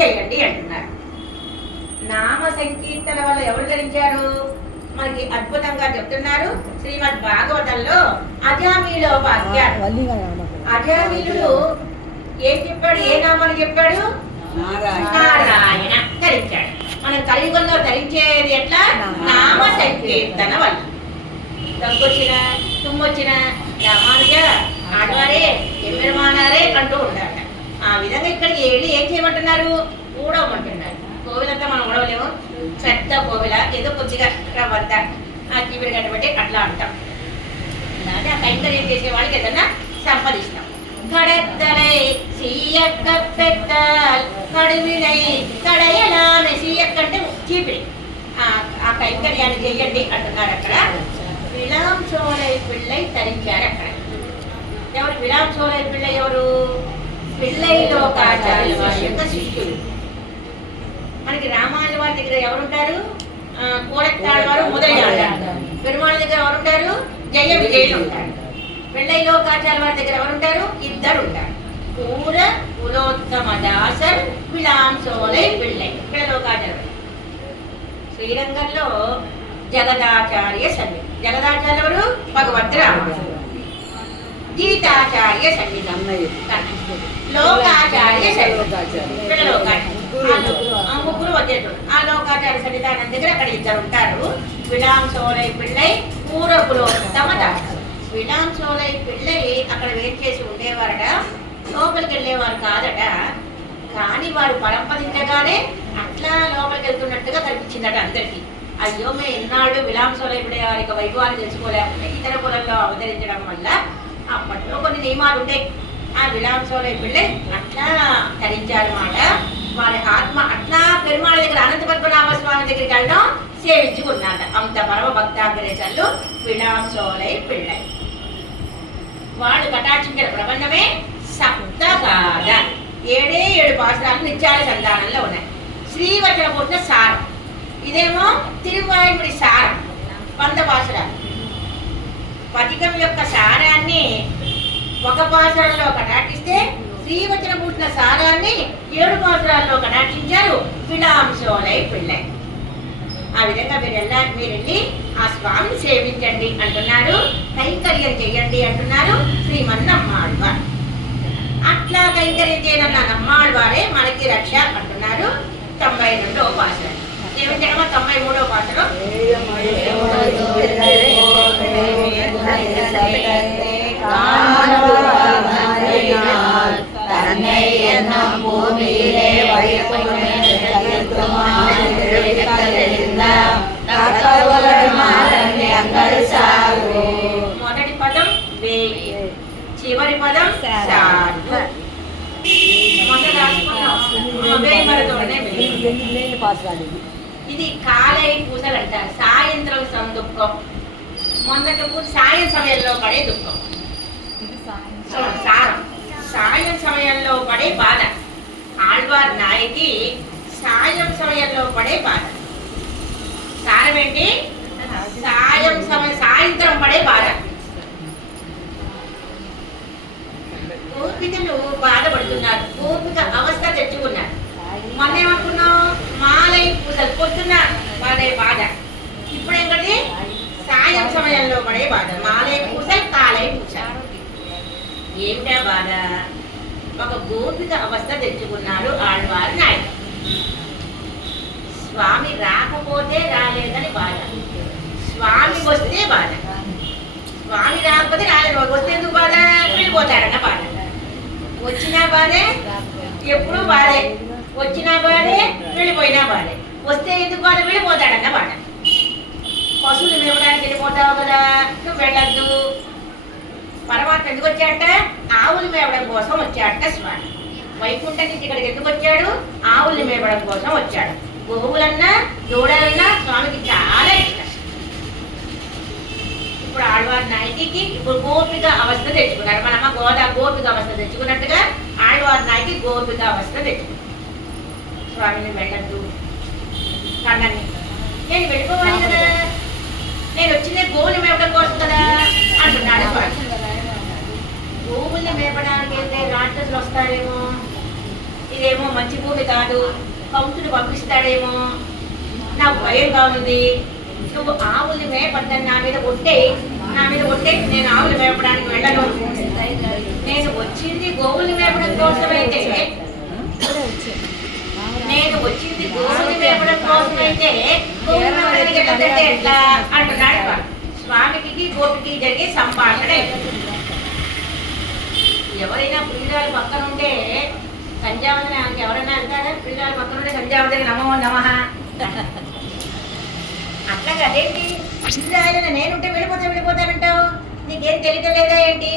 చేయండి అంటున్నారు. నామ సంకీర్తన వల్ల ఎవరు ధరించారు మనకి అద్భుతంగా చెప్తున్నారు శ్రీమద్ భాగవతంలో. అజామీలో వాక్యాలు. అజామీలుడు ఏం చెప్పాడు, ఏ నామాన్ని చెప్పాడు? నారాయణ ధరించాడు. మనం కలియుగంలో ధరించేది ఎట్లా? నామ సంకీర్తన వల్ల. దగ్గొచ్చిన తుమ్మొచ్చిన రామానుజ ఆడవారే ఎమ్మెరమానారే అంటూ ఉండాలట. ఆ విధంగా ఇక్కడికి వెళ్ళి ఏం చేయమంటున్నారు? ఊడవమంటున్నారు. కోవిలంతా మనం ఊడవలేము, పెద్ద కోవిల ఏదో కొద్దిగా వద్ద ఆ చీపిరి కట్టబట్టి అట్లా అంటాం. అలాగే ఆ కైంకర్యం చేసే వాళ్ళకి ఏదన్నా సంపాదిస్తాం. கடத்தலை சீயக்க பெற்றால் కడువినై కడయలామె సీయక్క అంటే చీపిరి. ఆ కైంకర్యాన్ని చెయ్యండి అంటున్నారు. అక్కడ విలాంచోలై పిళ్ళై ధరించారు. అక్కడ ఎవరు విలాంచోలై పిళ్ళై? ఎవరు? పిళ్ళై లోకాచార్య యొక్క శిష్యులు. మనకి రామాయణ వారి దగ్గర ఎవరుంటారు? కోడెత్తాడు వారు మొదలైన. పెరుమాళ దగ్గర ఎవరుంటారు? జయ విజయులు ఉంటారు. పిళ్ళై లోకాచార్య వారి దగ్గర ఎవరుంటారు? ఇద్దరు ఉంటారు. పూర కులోత్తమ దాసర్ విలాంసోలై పిళ్ళై. పిళ్ళ లోకాచార్య. శ్రీరంగంలో జగదాచార్య సన్నిధి. జగదాచార్య ఎవరు? భగవద్రామ. గీతాచార్య సన్నిధి. లోకాచార్య పిళ్ళ లోకాచార్య ముగ్గురు వచ్చేటోడు. ఆ లోకాచార్య సన్నిధానం దగ్గర అక్కడ ఇద్దరు ఉంటారు. విలాంసోలై పిళ్ళై పూర కులోత్తమ దాసర్. విలాంసోలై పిళ్ళై అక్కడ వెయిట్ చేసి ఉండేవారట. లోపలికి వెళ్ళేవారు కాదట. కానీ వారు పరంపదించగానే అట్లా లోపలికి వెళ్తున్నట్టుగా కనిపించిందట అందరికీ. అయ్యో మేము ఎన్నాళ్ళు విలాంసోలై పిళ్ళై వారి యొక్క వైభవాన్ని తెలుసుకోలేకపోతే ఇతర కులంలో అవతరించడం వల్ల అప్పట్లో కొన్ని నియమాలు ఉంటాయి. ఆ విలాంసోలై పిళ్ళై అట్లా ధరించారన్నమాట. వారి ఆత్మ అట్లా పెరుమాళ దగ్గర అనంత పద్మనాభ స్వామి దగ్గరికి వెళ్ళడం సేవించుకున్నారట. అంత పరమ భక్తాగ్రేసర్లు విలాంసోలై పిళ్ళై. వాళ్ళు కటాక్షించిన ప్రబంధమే సప్తగాథ. 7 పాసురాలు నిత్యాల సంధానంలో ఉన్నాయి. శ్రీవచన పూర్ణ సారం. ఇదేమో తిరువాయుడి సారం. 100 పాసురాలు. పథికం యొక్క సారాన్ని ఒక పాసురంలో కటాక్షిస్తే శ్రీవచన పూర్ణ సారాన్ని 7 పాసురాల్లో కటాక్షించారు విలాంసోలై పిళ్ళై. ఆ విధంగా మీరు వెళ్ళి ఆ స్వామిని సేవించండి అంటున్నారు. కైంకర్యం చెయ్యండి అంటున్నారు శ్రీమన్నమ్మాళ్వారు. అట్లా కైంకర్యం చేయనన్న నమ్మాళ్వారే మనకి రక్ష అంటున్నారు. 92వ పాసురం. సేవించడమా 93వ పాసురం. మొదటి పదం వేయి, చివరి పదం సాధు. ఇది కాలై పూజలు అంటారు. సాయంత్రం సందుఃఖం. మొదటి పూజ సాయం సమయంలో పడే దుఃఖం. సారం సాయం సమయంలో పడే బాధ. ఆళ్వార్ నాయకి సాయం సమయంలో పడే బాధ. సారం ఏంటి? సాయంత్రం పడే బాధ. గోపికలు బాధపడుతున్నారు. గోపిక అవస్థ తెచ్చుకున్నారు. మొన్న ఏమనుకున్నాం? మాలై పూజలు పొద్దున్న పడే బాధ. ఇప్పుడు ఏంటంటే సాయం సమయంలో పడే బాధ. మాలై పూజలు, కాలై పూజ. ఏమిటా బాధ? ఒక గోపిక అవస్థ తెచ్చుకున్నాడు ఆళ్వారి నాయక. స్వామి రాకపోతే రాలేదని బాధ. స్వామి వస్తే బాధ. స్వామి రాకపోతే రాలేదు. వస్తే ఎందుకు బాధ? వెళ్ళిపోతాడన్న బాధ. వచ్చినా బాధే, ఎప్పుడు బాధే. వచ్చినా బాధే, వెళ్ళిపోయినా బాధే. వస్తే ఎందుకు బాధ? వెళ్ళిపోతాడన్న బాధ. పశువులు మేపడానికి వెళ్ళిపోతావు కదా, నువ్వు వెళ్ళద్దు. పరమాత్మ ఎందుకు వచ్చాట? ఆవులు మేపడం కోసం వచ్చాట స్వామి. వైకుంఠం నుంచి ఇక్కడికి ఎందుకు వచ్చాడు? ఆవుల్ని మేపడం కోసం వచ్చాడు. గోవులన్నా దూడలన్నా స్వామికి చాలా ఇష్టం. ఇప్పుడు ఆళ్వారి నాయకి ఇప్పుడు గోపిక అవస్థ తెచ్చుకున్నారు. మన అమ్మ గోపిక అవస్థ తెచ్చుకున్నట్టుగా ఆళ్వారి నాయకి గోపిక అవస్థ తెచ్చుకున్నారు. స్వామిని వెళ్ళద్దు కన్నని, నేను వెళ్ళిపోవాలి కదా, నేను వచ్చిందే గోవుని మేపడం కోసం కదా అంటున్నాడు స్వామి. గోవుల్ని మేపడానికి వెళ్తే రాక్షసులు వస్తారేమో, ఈ ఇదేమో మంచి భూమి కాదు, కంసుడు పంపిస్తాడేమో, నాకు భయంగా ఉంది. నువ్వు ఆవులు మేపద్దని నా మీద కొట్టే నేను ఆవులు మేపడానికి వెళ్ళను. నేను వచ్చింది గోవులు మేపడం కోసమైతే గోవులు మేపడానికి వెళ్ళదంటే ఎట్లా అంటున్నాడు. స్వామికి గోపికి జరిగే సంభాషణ. ఎవరైనా ప్రియురాలు పక్కన ఉంటే సంధ్యావందన ఎవరైనా అంటారా? ప్రియురాలు పక్కన ఉంటే సంధ్యావందన నమో నమః. అట్లాగే అదేంటి ప్రియురాలు నేనుంటే వెళ్ళిపోతానంటావు? నీకేం తెలియలేదా ఏంటి?